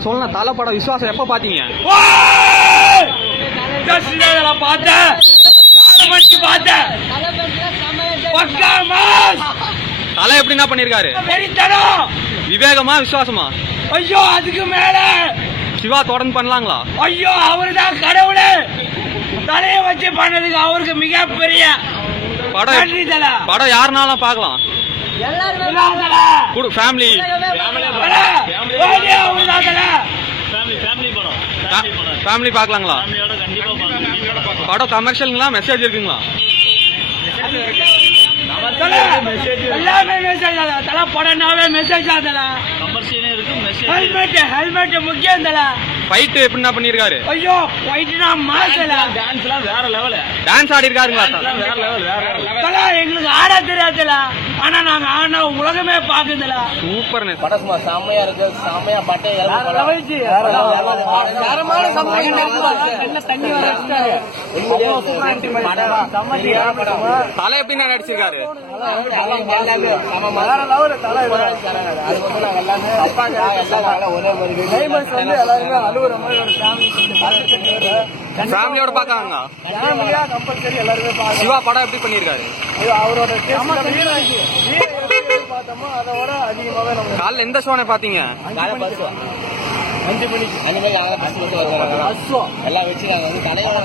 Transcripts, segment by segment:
நான் சொன்ன தலை படம் விசுவாசம் எப்ப பாத்தீங்க? தலை எப்படின்னா பண்ணிருக்காரு? விவேகமா விசுவாசமா? ஐயோ அதுக்கு மேல சிவா தொடர்ந்து பண்ணலாங்களா? ஐயோ அவருதான் கடவுளே. தலைய வச்சு பண்ணதுக்கு அவருக்கு மிகப்பெரிய படம் யாருனாலும் பாக்கலாம். ஃபேமிலி ஃபேமிலி பாக்கலாங்களா? படம் கமர்ஷியலுங்களா மெசேஜ் இருக்குங்களா? எல்லாமே மெசேஜ் தல. படம்னாவே மெசேஜ் ஆதல. ஹெல்மெட் முக்கியம் தல. ஃபைட் எப்படின்னா பண்ணிருக்காரு? ஐயோ ஃபைட்னா மாசல. டான்ஸ்லாம் வேற லெவல். டான்ஸ் ஆடி இருக்காருங்களா? வேற லெவல் தல. எங்களுக்கு ஆட தெரியாதுல, ஆனா நாங்க ஆனா உலகமே பாக்குதுல. சூப்பர்னு படம் சும்மா செம்மையா இருக்கு. செம்மையா பாட்டு தலை எப்படின்னா நடிச்சிருக்காரு? ஃபேமிலியோட பாக்காங்க. சிவா படம் எப்படி பண்ணிருக்காரு? அவரோட அதோட அதிகமாவே காலைல எந்த ஷோனை பாத்தீங்க? 5 மணிக்கு எல்லாம் வச்சுக்காங்க வந்து கடையில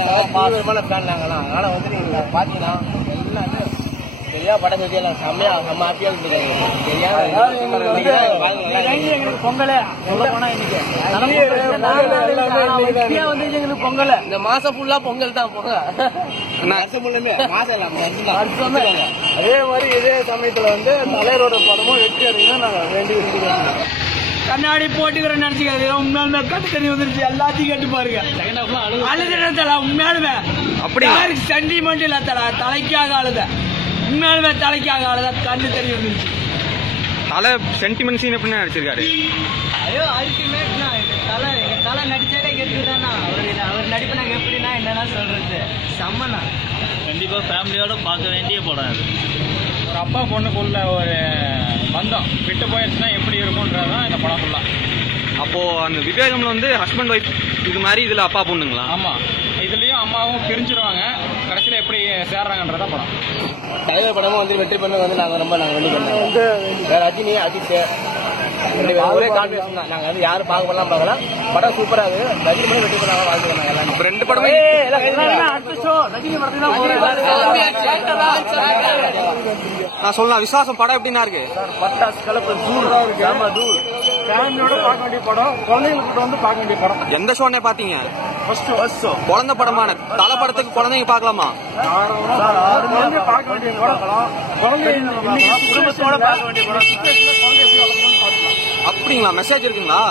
அதனால வந்து நீங்க பாத்தீங்கன்னா எல்லாம் சரியா படம் எல்லாம் செம்மையா நம்ம ஹாப்பியா எங்களுக்கு பொங்கலே போனா இன்னைக்கு பொங்கல். இந்த மாசம் ஃபுல்லா பொங்கல் தான். போங்க மாசம் அதே மாதிரி இதே சமயத்துல வந்து தலைவரோட படமும் வெற்றி அடையணும் நாங்க வேண்டி வச்சுக்கிறோம். கண்ணாடி போட்டுக்கிற நினைச்சுக்காது. உண்மையாலுமே கட்டு தண்ணி வந்துருச்சு. எல்லாத்தையும் கேட்டு பாருங்க. அழுதுல உண்மையாலுமே அப்படி சென்டிமெண்ட் இல்ல தல. தலைக்காக அழுத. உண்மையாலுமே தலைக்காக அழுத. கண்ணு தண்ணி வந்துருச்சு. தலை சென்டிமெண்ட் சீன் எப்படி நடிச்சிருக்காரு? ஐயோ அல்டிமேட்னா தலை. எங்க தலை நடிச்சாலே கெட்டுதானா. அவர் நடிப்பு நாங்க எப்படின்னா என்னன்னா சொல்றது செம்மனா. கண்டிப்பா ஃபேமிலியோட பார்க்க வேண்டிய படம் அது. ஒரு அப்பா பொண்ணுக்குள்ள ஒரு பந்தம் விட்டு போயிடுச்சுன்னா எப்படி இருக்கும்ன்றதான் இந்த படம் ஃபுல்லா. அப்போ அந்த விவேகம்ல வந்து ஹஸ்பண்ட் ஒய்ஃப் இது மாதிரி இதுல அப்பா பொண்ணுங்களா? ஆமா, இதுலயும் அம்மாவும் பிரிஞ்சிருவாங்க. கடைசியில எப்படி சேர்றாங்கன்றதா படம். தலைவர் படமும் வந்து வெற்றி பண்ண வந்து நாங்க வெற்றி பண்ணோம். வந்து ரஜினி அஜித் ஒரே கான்பிடன்ஸ் தான். நாங்க வந்து யாரும் பார்க்கலாம் பார்க்கலாம். படம் சூப்பரா இருக்கு. ரஜினி மட்டும் வெற்றி பண்ணாங்க. வாழ்த்துக்கள். எல்லாம் ரெண்டு படமே ரஜினி படத்துல நான் சொல்லலாம். விசுவாசம் படம் எப்படின்னா இருக்கு? பட்டாசு கலப்பு தூள் இருக்கு. ஆமா தூள். ஃபேமிலியோட பார்க்க வேண்டிய படம். குழந்தைங்களுக்கு வந்து பார்க்க வேண்டிய படம். எந்த ஷோனே பாத்தீங்க? குழந்தை படமான தலை படத்துக்கு குழந்தைங்க பாக்கலாமா? பார்க்க வேண்டிய படம். குடும்பத்தோட பார்க்க வேண்டிய படம். அப்படிங்களா? மெசேஜ் இருக்குங்களா?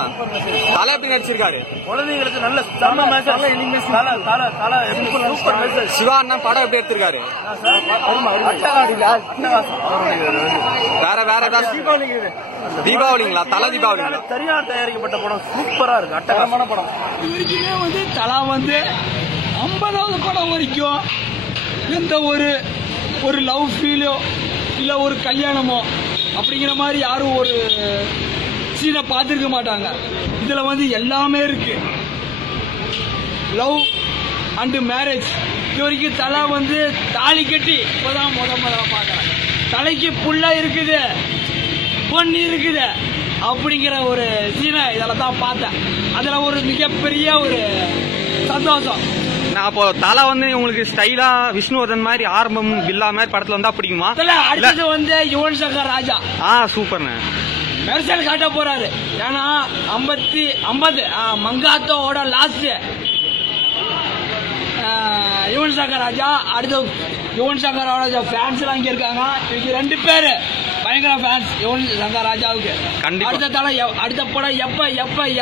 தலை எப்படி நடிச்சிருக்காரு? குழந்தைங்களுக்கு நல்ல சிவா அண்ணா படம் எப்படி எடுத்திருக்காரு? வேற வேற ஏதாவது தீபாவளிங்களா? தலை தீபாவளிங்களா? தனியார் தயாரிக்கப்பட்ட படம் சூப்பரா இருக்கு. அட்டகாசமான படம். இதுவரைக்குமே வந்து தலா வந்து 50வது படம் வரைக்கும் எந்த ஒரு லவ் ஃபீலோ இல்ல ஒரு கல்யாணமோ அப்படிங்கிற மாதிரி யாரும் ஒரு சீனை பார்த்துருக்க மாட்டாங்க. இதுல வந்து எல்லாமே இருக்கு. Love and marriage. இது வரைக்கும் தலை வந்து தாலி கட்டி இப்பதான் முதல்ல பாக்குறாங்க. தலைக்கு புள்ள இருக்குது, பொண்ணு இருக்குது அப்படிங்கிற ஒரு சீனை இதில் தான் பார்த்தேன். அதுல ஒரு மிகப்பெரிய ஒரு சந்தோஷம். நான் அப்போ தலை வந்து உங்களுக்கு ஸ்டைலா விஷ்ணுவர்தன் மாதிரி ஆரம்பம் பில்லா மாதிரி படத்துல வந்தா பிடிக்குமா? அடுத்தது வந்து யுவன் சங்கர் ராஜா. சூப்பர்ண்ணே. மெர்சல் காட்ட போறாரு. ஏன்னா 50 மங்காத்தோட லாஸ்ட் யுவன் சங்கர் ராஜா. அடுத்த யுவன் சங்கர் ராஜா ஃபேன்ஸ் எல்லாம் இங்க இருக்காங்க. இவங்க 2 பேரு பயங்கர ஃபேன்ஸ் யுவன் சங்கர் ராஜாவுக்கு. அடுத்த படம்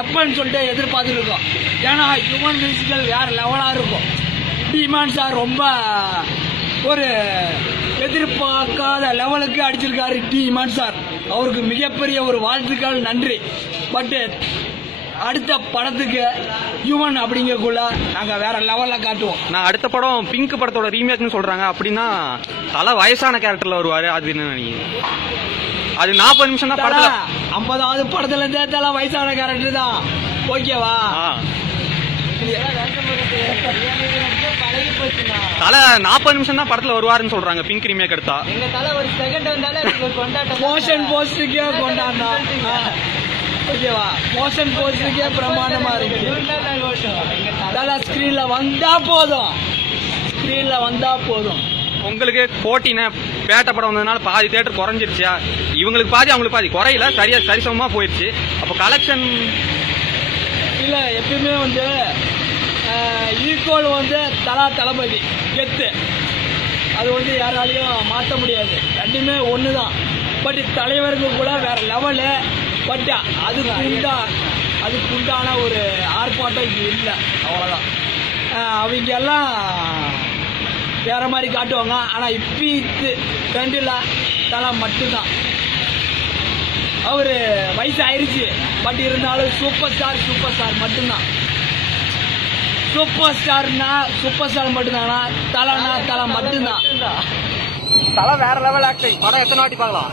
எப்பன்னு சொல்லிட்டு எதிர்பார்த்துட்டு இருக்கோம். ஏன்னா யுவன் மியூசிக்கல் வேற லெவலா இருக்கும். டிமாண்ட் சார் ரொம்ப ஒரு எதிர்பார்க்காத லெவலுக்கு அடிச்சிருக்காரு டிமாண்ட் சார். அவருக்கு மிகப்பெரிய ஒரு வாழ்த்துக்கள், நன்றி. பட் அடுத்த படத்துக்கு யுவன் அப்படிங்கக்குள்ள நாங்க வேற லெவல்ல காட்டுவோம். நான் அடுத்த படம் பிங்க் படத்தோட ரீமேக்னு சொல்றாங்க. அப்படின்னா தலை வயசான கேரக்டர்ல வருவாரு. அது என்ன நினைக்கிறீங்க? அது 40 நிமிஷம் தான் படத்துல. 50வது படத்துல இருந்தே தலை வயசான கேரக்டர் தான். ஓகேவா? தலை 40 நிமிஷம் தான் படத்துல வருவாருன்னு சொல்றாங்க பிங்க் ரீமேக் எடுத்தா. மோஷன் போஸ்டுக்கே கொண்டாடணும். ஓகேவா? மோஷன் போஸ்டுக்கே பிரமாண்டமா இருக்கு. தலை ஸ்கிரீன்ல வந்தா போதும், ஸ்கிரீன்ல வந்தா போதும். உங்களுக்கு போட்டின பேட்ட படம் வந்ததுனால பாதி தியேட்டர் குறைஞ்சிருச்சா? இவங்களுக்கு பாதி அவங்களுக்கு பாதி குறையில, சரிசமமா போயிடுச்சு. அப்போ கலெக்ஷன் இல்ல எப்பயுமே வந்து ஈக்குவல் வந்து தளபதி கெத்து, அது வந்து யாராலையும் மாற்ற முடியாது. ரெண்டுமே ஒண்ணுதான். பட் தலைவருக்கு கூட வேற லெவலு. பட் அதுக்குண்டான ஒரு ஆர்ப்பாட்டம் இங்க இல்லை, அவ்வளவுதான். அவங்க எல்லாம் வேற மாதிரி காட்டுவாங்க. ஆனா இப்ப ட்ரெண்டில் தலை மட்டும்தான். அவரு வயசு ஆயிருச்சு, பட் இருந்தாலும் சூப்பர் ஸ்டார் மட்டும்தான். சூப்பர் ஸ்டார் மட்டும்தானா? தலை மட்டும்தான். தலை வேற லெவல் ஆக்டிங். படம் எத்தனை வாட்டி பார்க்கலாம்?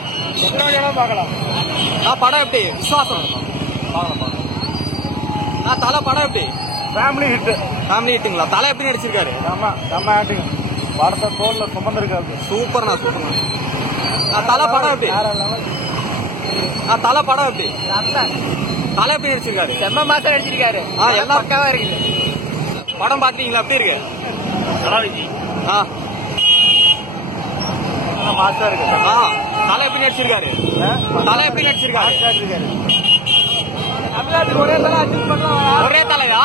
எத்தனை வாட்டி பார்க்கலாம். படம் எப்படி விசுவாசம் பார்க்கலாம். தலை படம் எப்படி ஃபேமிலி ஹிட்டுங்களா? தலை எப்படி நடிச்சிருக்காரு? நம்ம ஆக்டிங். படத்தை தோல்ல சுமந்திருக்காரு. சூப்பர்ண்ணா. தலை படம் எப்படி? தலை படம் எப்படி? தலை எப்படி நடிச்சிருக்காரு? செம்ம மாசம் நடிச்சிருக்காரு. எல்லாம் பக்காவா இருக்குது. படம் பாத்தீங்களா? எப்படி இருக்கு? நல்லா இருக்கு. மாசா இருக்கு. தலை எப்படி நடிச்சிருக்காரு? தலை எப்படி நடிச்சிருக்காரு? ஒரே தலை அட்ஜஸ்ட் பண்ணலாம். ஒரே தலையா?